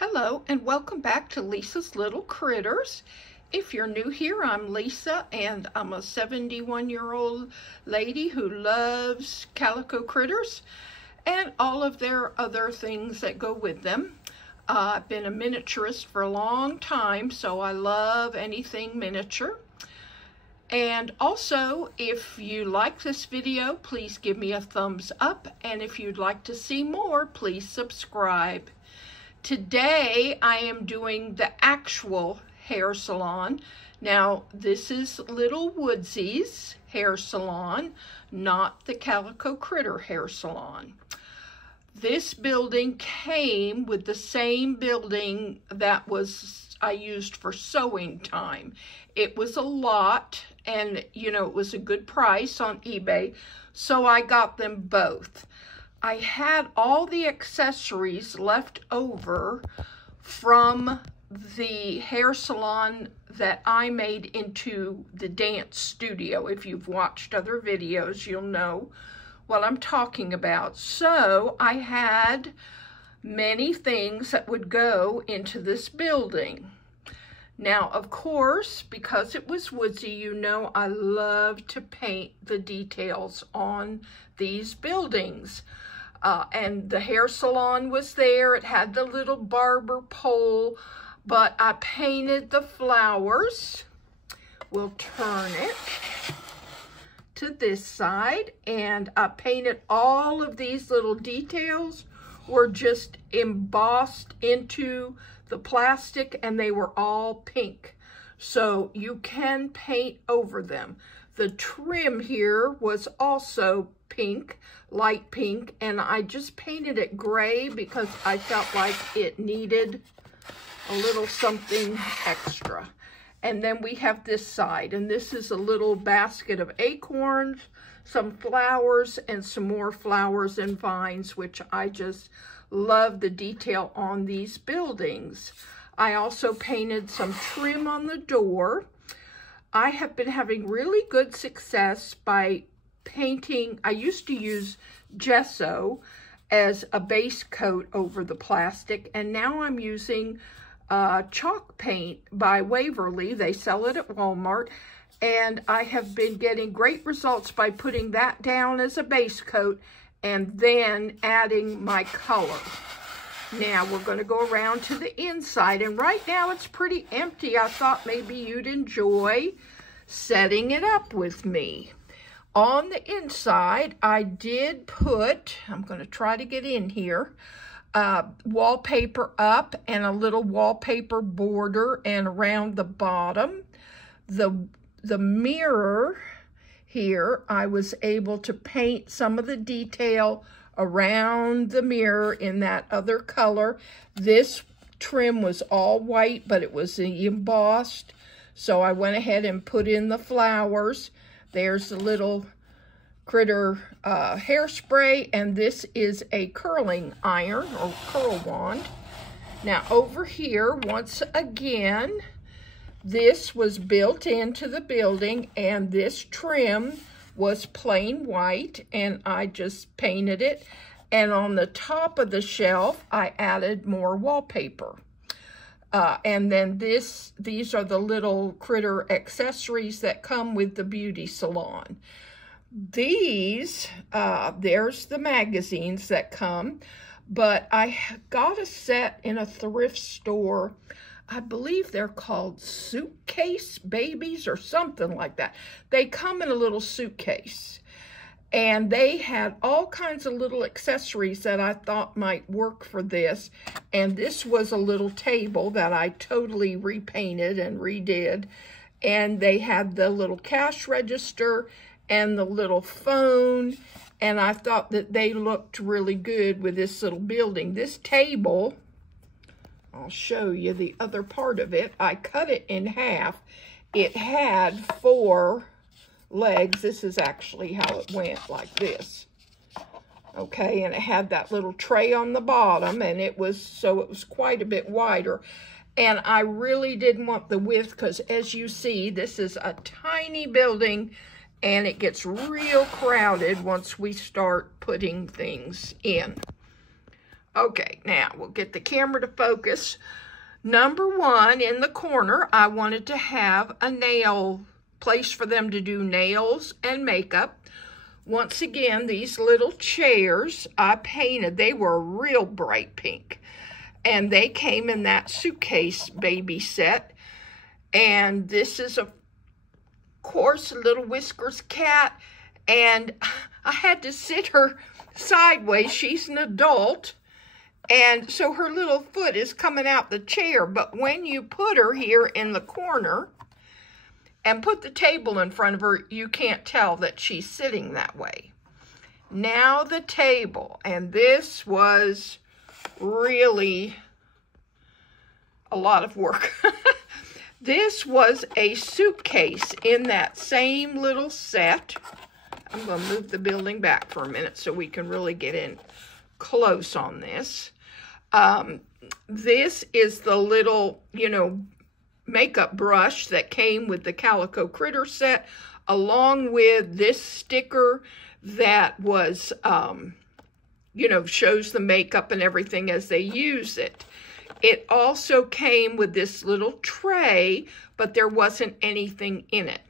Hello and welcome back to Lisa's Little Critters. If you're new here, I'm Lisa and I'm a 71-year-old lady who loves calico critters and all of their other things that go with them. I've been a miniaturist for a long time, so I love anything miniature. And also, if you like this video, please give me a thumbs up, and if you'd like to see more, please subscribe. Today, I am doing the actual hair salon. Now, this is Lil Woodzeez hair salon, not the Calico Critter hair salon. This building came with the same building that I used for sewing time. It was a lot, and you know, it was a good price on eBay, so I got them both. I had all the accessories left over from the hair salon that I made into the dance studio. If you've watched other videos, you'll know what I'm talking about. So I had many things that would go into this building. Now, of course, because it was woodsy, you know I love to paint the details on these buildings. And the hair salon was there. It had the little barber pole, but I painted the flowers. We'll turn it to this side, and I painted all of these little details were just embossed into the plastic, and they were all pink. So you can paint over them. The trim here was also pink, light pink, and I just painted it gray because I felt like it needed a little something extra. And then we have this side, and this is a little basket of acorns, some flowers, and some more flowers and vines, which I just love the detail on these buildings. I also painted some trim on the door. I have been having really good success by painting. I used to use gesso as a base coat over the plastic, and now I'm using chalk paint by Waverly. They sell it at Walmart, and I have been getting great results by putting that down as a base coat and then adding my color. Now we're going to go around to the inside, and right now it's pretty empty. I thought maybe you'd enjoy setting it up with me. On the inside, I did put, I'm going to try to get in here, wallpaper up and a little wallpaper border, and around the bottom, the mirror here, I was able to paint some of the detail around the mirror in that other color. This trim was all white, but it was embossed, so I went ahead and put in the flowers. There's a little critter hairspray, and this is a curling iron or curl wand. Now over here, once again, this was built into the building, and this trim was plain white, and I just painted it. And on the top of the shelf, I added more wallpaper. And then these are the little critter accessories that come with the beauty salon. These, there's the magazines that come, but I got a set in a thrift store. I believe they're called suitcase babies or something like that. They come in a little suitcase, and they had all kinds of little accessories that I thought might work for this. And this was a little table that I totally repainted and redid. And they had the little cash register and the little phone, and I thought that they looked really good with this little building. This table, I'll show you the other part of it. I cut it in half. It had 4 legs. This is actually how it went, like this. Okay, and it had that little tray on the bottom, and it was quite a bit wider. And I really didn't want the width because, as you see, this is a tiny building, and it gets real crowded once we start putting things in. Okay, now we'll get the camera to focus. Number one, in the corner, I wanted to have a nail place for them to do nails and makeup. Once again, these little chairs I painted, they were real bright pink. And they came in that suitcase baby set. And this is, of course, a little Whiskers cat. And I had to sit her sideways. She's an adult. And so her little foot is coming out the chair. But when you put her here in the corner and put the table in front of her, you can't tell that she's sitting that way. Now the table. And this was really a lot of work. This was a suitcase in that same little set. I'm going to move the building back for a minute so we can really get in close on this. This is the little, makeup brush that came with the Calico Critter set, along with this sticker that was, shows the makeup and everything as they use it. It also came with this little tray, but there wasn't anything in it.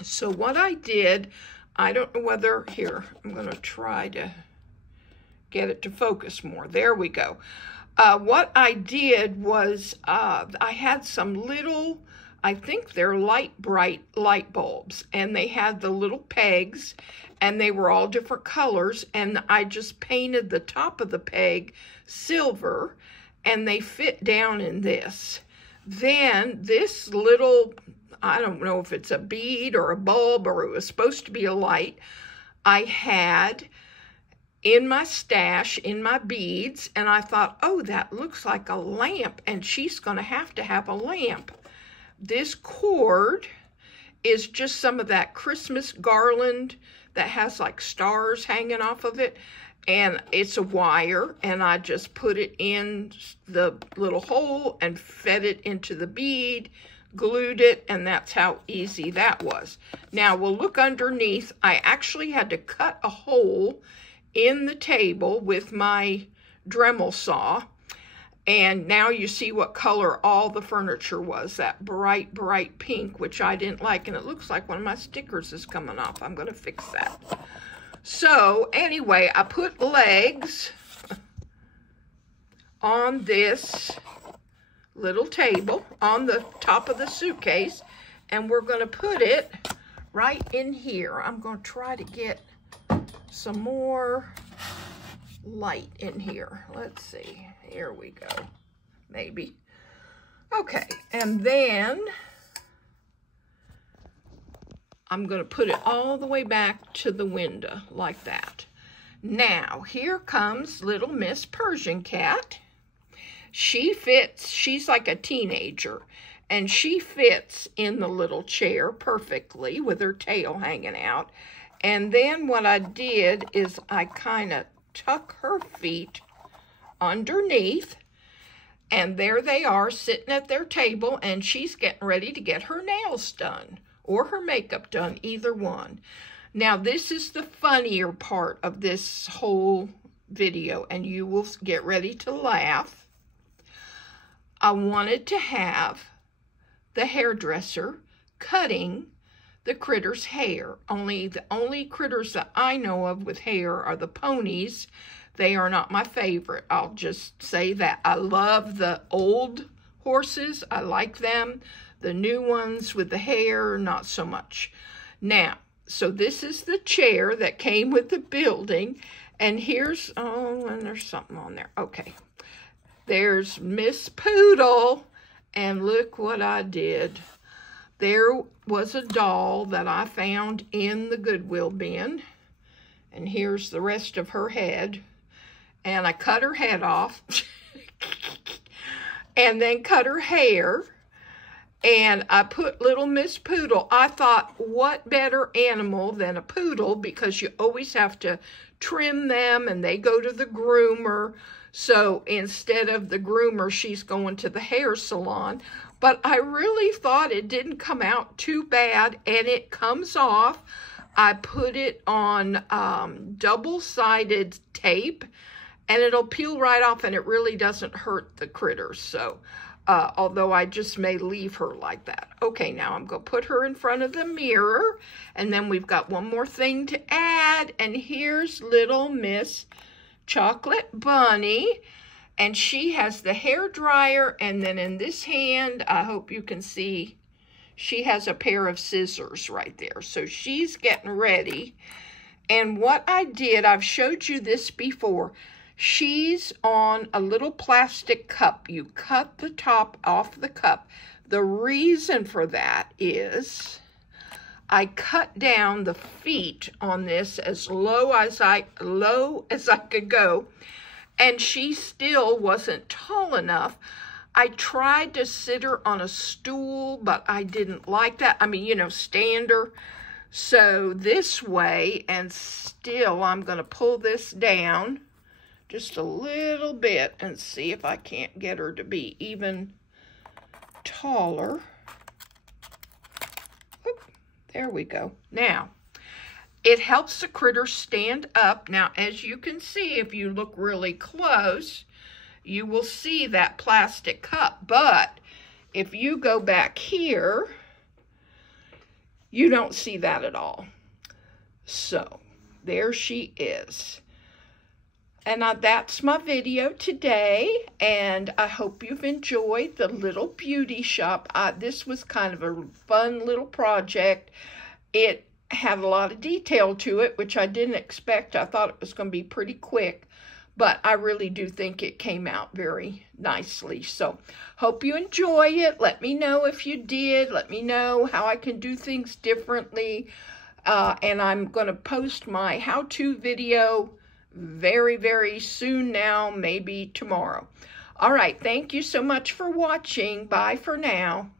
So what I did, I don't know whether, here, I'm going to try to get it to focus more. There we go. What I did was I had some little, I think they're bright light bulbs, and they had the little pegs, and they were all different colors, and I just painted the top of the peg silver, and they fit down in this. Then this little, I don't know if it's a bead or a bulb or it was supposed to be a light, I had in my stash, in my beads, and I thought, oh, that looks like a lamp, and she's going to have a lamp. This cord is just some of that Christmas garland that has like stars hanging off of it, and it's a wire, and I just put it in the little hole and fed it into the bead, glued it, and that's how easy that was. Now we'll look underneath. I actually had to cut a hole in the table with my Dremel saw, and now you see what color all the furniture was, that bright pink, which I didn't like, and it looks like one of my stickers is coming off. I'm going to fix that. So anyway, I put legs on this little table on the top of the suitcase, and we're going to put it right in here. I'm going to try to get some more light in here. Let's see. Here we go. Maybe. Okay, and then I'm going to put it all the way back to the window like that. Now, here comes little Miss Persian Cat. She fits, she's like a teenager, and she fits in the little chair perfectly with her tail hanging out. And then what I did is I kind of tuck her feet underneath, and there they are sitting at their table, and she's getting ready to get her nails done or her makeup done, either one. Now, this is the funnier part of this whole video, and you will get ready to laugh. I wanted to have the hairdresser cutting the critter's hair. The only critters that I know of with hair are the ponies. They are not my favorite. I'll just say that. I love the old horses. I like them. The new ones with the hair, not so much. Now, so this is the chair that came with the building. And here's, oh, and there's something on there. Okay. There's Miss Poodle. And look what I did. There was a doll that I found in the Goodwill bin. And here's the rest of her head. And I cut her head off. And then cut her hair. And I put little Miss Poodle. I thought, what better animal than a poodle? Because you always have to trim them and they go to the groomer. So instead of the groomer, she's going to the hair salon. But I really thought it didn't come out too bad, and it comes off. I put it on double-sided tape, and it'll peel right off, and it really doesn't hurt the critters. So, although I just may leave her like that. Okay, now I'm going to put her in front of the mirror, and then we've got one more thing to add, and here's little Miss Chocolate Bunny, and she has the hair dryer, and then in this hand, I hope you can see, she has a pair of scissors right there. So she's getting ready, and what I did, I've showed you this before, she's on a little plastic cup. You cut the top off the cup. The reason for that is I cut down the feet on this as low as I could go, and she still wasn't tall enough. I tried to sit her on a stool, but I didn't like that. I mean, you know, stand her. So this way, and still I'm going to pull this down just a little bit and see if I can't get her to be even taller. Oop, there we go. Now, it helps the critter stand up. Now, as you can see, if you look really close, you will see that plastic cup. But if you go back here, you don't see that at all. So, there she is. And that's my video today, and I hope you've enjoyed the little beauty shop. This was kind of a fun little project. It had a lot of detail to it, which I didn't expect. I thought it was going to be pretty quick, but I really do think it came out very nicely. So, hope you enjoy it. Let me know if you did. Let me know how I can do things differently. And I'm going to post my how-to video very, very soon now, maybe tomorrow. All right, thank you so much for watching. Bye for now.